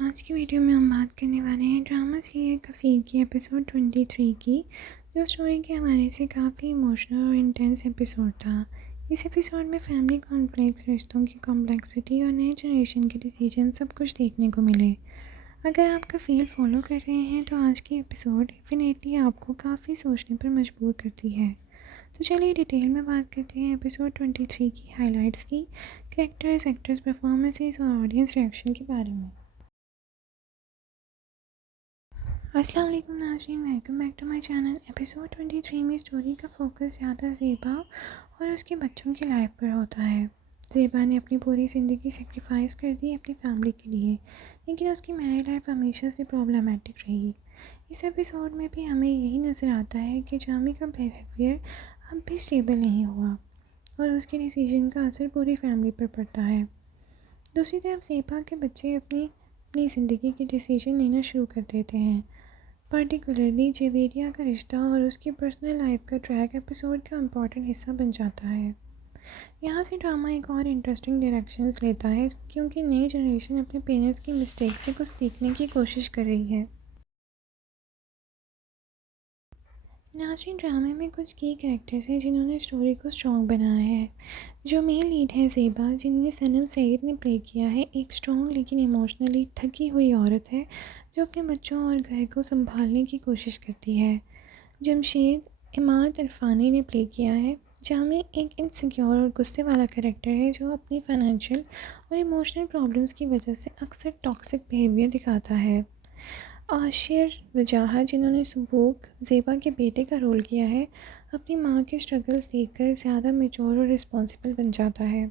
आज की वीडियो में हम बात करने वाले हैं ड्रामा सीरियल कफ़ील की एपिसोड 23 की, जो स्टोरी के हवाले से काफ़ी इमोशनल और इंटेंस एपिसोड था। इस एपिसोड में फैमिली कॉन्फ्लिक्ट्स, रिश्तों की कॉम्प्लेक्सिटी और नए जनरेशन के डिसीजन सब कुछ देखने को मिले। अगर आप कफ़ील फॉलो कर रहे हैं तो आज की एपिसोड डेफिनेटली आपको काफ़ी सोचने पर मजबूर करती है। तो चलिए डिटेल में बात करते हैं एपिसोड 23 की हाइलाइट्स की, कैरेक्टर्स, एक्टर्स, परफॉर्मेंसेस और ऑडियंस रिएक्शन के बारे में। अस्सलाम वालेकुम नाज़रीन, welcome back to my channel. Episode 23 में स्टोरी का फोकस ज़्यादा ज़ेबा और उसके बच्चों की लाइफ पर होता है। ज़ेबा ने अपनी पूरी ज़िंदगी सेक्रीफाइस कर दी अपनी फैमिली के लिए, लेकिन उसकी मैरिड लाइफ हमेशा से प्रॉब्लमेटिक रही। इस एपिसोड में भी हमें यही नज़र आता है कि जामी का बिहेवियर अब भी स्टेबल नहीं हुआ और उसके डिसीजन का असर पूरी फैमिली पर पड़ता है। दूसरी तरफ ज़ेबा के बच्चे अपनी अपनी ज़िंदगी के डिसीजन लेना शुरू कर देते हैं। पर्टिकुलरली जेवेरिया का रिश्ता और उसकी पर्सनल लाइफ का ट्रैक एपिसोड का इम्पॉर्टेंट हिस्सा बन जाता है। यहाँ से ड्रामा एक और इंटरेस्टिंग डायरेक्शंस लेता है, क्योंकि नई जनरेशन अपने पेरेंट्स की मिस्टेक से कुछ सीखने की कोशिश कर रही है। नाज़रीन, ड्रामे में कुछ की कैरेक्टर्स हैं जिन्होंने स्टोरी को स्ट्रॉन्ग बनाया है। जो मेन लीड है ज़ेबा, जिन्हें सनम सईद ने प्ले किया है, एक स्ट्रॉन्ग लेकिन इमोशनली थकी हुई औरत है जो अपने बच्चों और घर को संभालने की कोशिश करती है। जमशेद इमाद इरफानी ने प्ले किया है। जामी एक इनसिक्योर और गुस्से वाला कैरेक्टर है जो अपनी फाइनेंशियल और इमोशनल प्रॉब्लम्स की वजह से अक्सर टॉक्सिक बिहेवियर दिखाता है। आशिर वजाहत, जिन्होंने सुबूक ज़ेबा के बेटे का रोल किया है, अपनी माँ के स्ट्रगल्स देखकर ज़्यादा मैच्योर और रिस्पॉन्सिबल बन जाता है।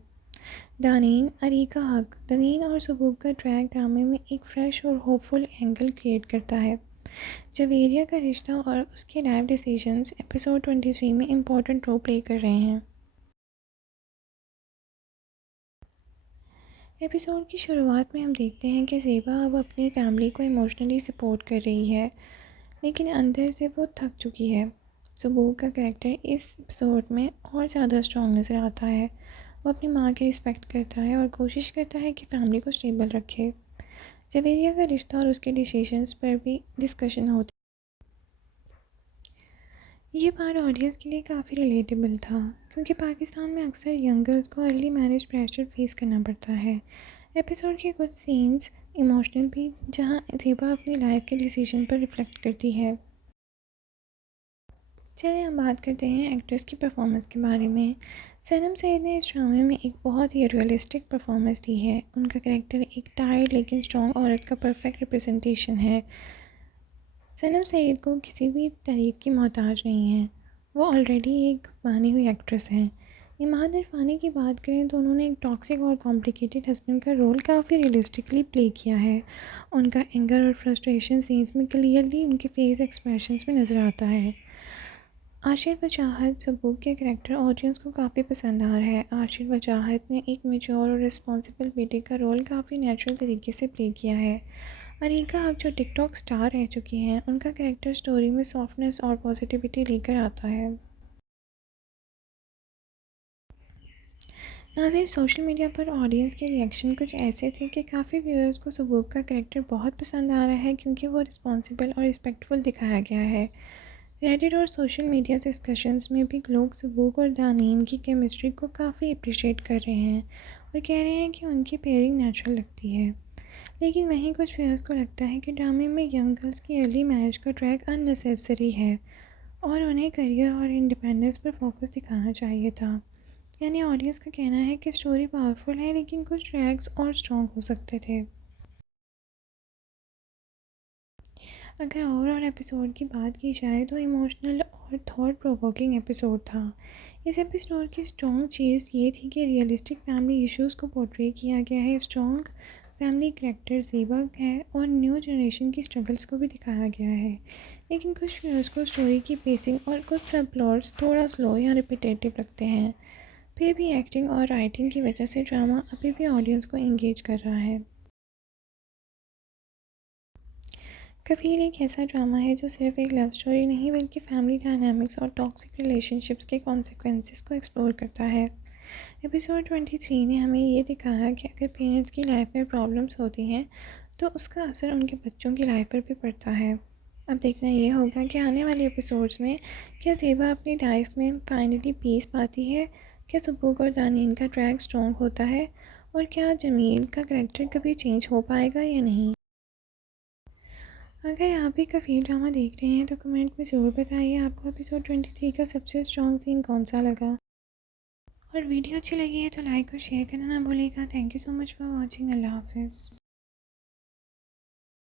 दानीन अरीका हक, दनीन और सुबूक का ट्रैक ड्रामे में एक फ्रेश और होपफुल एंगल क्रिएट करता है। जवेरिया का रिश्ता और उसके लाइफ डिसीजंस एपिसोड 23 में इम्पोर्टेंट रोल प्ले कर रहे हैं। एपिसोड की शुरुआत में हम देखते हैं कि ज़ेबा अब अपनी फैमिली को इमोशनली सपोर्ट कर रही है, लेकिन अंदर से वो थक चुकी है। सुबूक का कैरेक्टर इस एपिसोड में और ज़्यादा स्ट्रॉन्ग नज़र आता है। वो अपनी माँ की रिस्पेक्ट करता है और कोशिश करता है कि फैमिली को स्टेबल रखे। जवेरिया का रिश्ता और उसके डिसीजंस पर भी डिस्कशन होती है। ये पार्ट ऑडियंस के लिए काफ़ी रिलेटेबल था, क्योंकि पाकिस्तान में अक्सर यंग गर्ल्स को अर्ली मैरिज प्रेशर फेस करना पड़ता है। एपिसोड के कुछ सीन्स इमोशनल भी, जहाँ ज़ेबा अपनी लाइफ के डिसीजन पर रिफ्लेक्ट करती है। चलिए हम बात करते हैं एक्ट्रेस की परफॉर्मेंस के बारे में। सनम सईद ने इस ड्रामे में एक बहुत ही रियलिस्टिक परफॉर्मेंस दी है। उनका कैरेक्टर एक टायर्ड लेकिन स्ट्रॉन्ग औरत का परफेक्ट रिप्रेजेंटेशन है। सनम सईद को किसी भी तारीफ़ की मोहताज नहीं है, वो ऑलरेडी एक मानी हुई एक्ट्रेस हैं। इमाद इरफानी की बात करें तो उन्होंने एक टॉक्सिक और कॉम्प्लिकेटेड हस्बैंड का रोल काफ़ी रियलिस्टिकली प्ले किया है। उनका एंगर और फ्रस्ट्रेशन सीन्स में क्लियरली उनके फेस एक्सप्रेशंस में नज़र आता है। आशिर वजाहत सबूक के करैक्टर ऑडियंस को काफ़ी पसंद आ रहा है। आशिर वजाहत ने एक मैच्योर और रिस्पॉन्सिबल बेटे का रोल काफ़ी नेचुरल तरीके से प्ले किया है। अरीका हक, जो टिकटॉक स्टार रह चुकी हैं, उनका कैरेक्टर स्टोरी में सॉफ्टनेस और पॉजिटिविटी लेकर आता है। नाज़रीन, सोशल मीडिया पर ऑडियंस के रिएक्शन कुछ ऐसे थे कि काफ़ी व्यूअर्स को सबूक का कैरेक्टर बहुत पसंद आ रहा है, क्योंकि वो रिस्पॉन्सिबल और रिस्पेक्टफुल दिखाया गया है। रेडिट और सोशल मीडिया डिस्कशंस में भी लोग सबूक और दानीन की केमिस्ट्री को काफ़ी अप्रिशिएट कर रहे हैं और कह रहे हैं कि उनकी पेयरिंग नेचुरल लगती है। लेकिन वहीं कुछ व्यूअर्स को लगता है कि ड्रामे में यंग गर्ल्स की अर्ली मैरिज का ट्रैक अननेसेसरी है और उन्हें करियर और इंडिपेंडेंस पर फोकस दिखाना चाहिए था। यानी ऑडियंस का कहना है कि स्टोरी पावरफुल है, लेकिन कुछ ट्रैक्स और स्ट्रॉन्ग हो सकते थे। अगर ओवरऑल एपिसोड की बात की जाए तो इमोशनल और थॉट प्रोवोकिंग एपिसोड था। इस एपिसोड की स्ट्रॉन्ग चीज़ ये थी कि रियलिस्टिक फैमिली इश्यूज़ को पोर्ट्रे किया गया है। स्ट्रॉन्ग फैमिली करैक्टर ज़ेबा है और न्यू जनरेशन की स्ट्रगल्स को भी दिखाया गया है। लेकिन कुछ व्यूअर्स को स्टोरी की पेसिंग और कुछ सब प्लॉट्स थोड़ा स्लो या रिपीटेटिव लगते हैं। फिर भी एक्टिंग और राइटिंग की वजह से ड्रामा अभी भी ऑडियंस को इंगेज कर रहा है। कफ़ील एक ऐसा ड्रामा है जो सिर्फ एक लव स्टोरी नहीं, बल्कि फैमिली डायनामिक्स और टॉक्सिक रिलेशनशिप्स के कॉन्सिक्वेंसेस को एक्सप्लोर करता है। एपिसोड 23 ने हमें ये दिखाया कि अगर पेरेंट्स की लाइफ में प्रॉब्लम्स होती हैं तो उसका असर उनके बच्चों की लाइफ पर भी पड़ता है। अब देखना ये होगा कि आने वाले एपिसोड्स में क्या ज़ेबा अपनी लाइफ में फाइनली पीस पाती है, क्या सुबुक और दानिन का ट्रैक स्ट्रॉन्ग होता है, और क्या जमील का करेक्टर कभी चेंज हो पाएगा या नहीं। अगर आप भी काफ़ी ड्रामा देख रहे हैं तो कमेंट में ज़रूर बताइए आपको एपिसोड 23 का सबसे स्ट्रॉन्ग सीन कौन सा लगा। और वीडियो अच्छी लगी है तो लाइक और शेयर करना ना भूलिएगा। Thank you so much for watching. अल्लाह हाफिज़।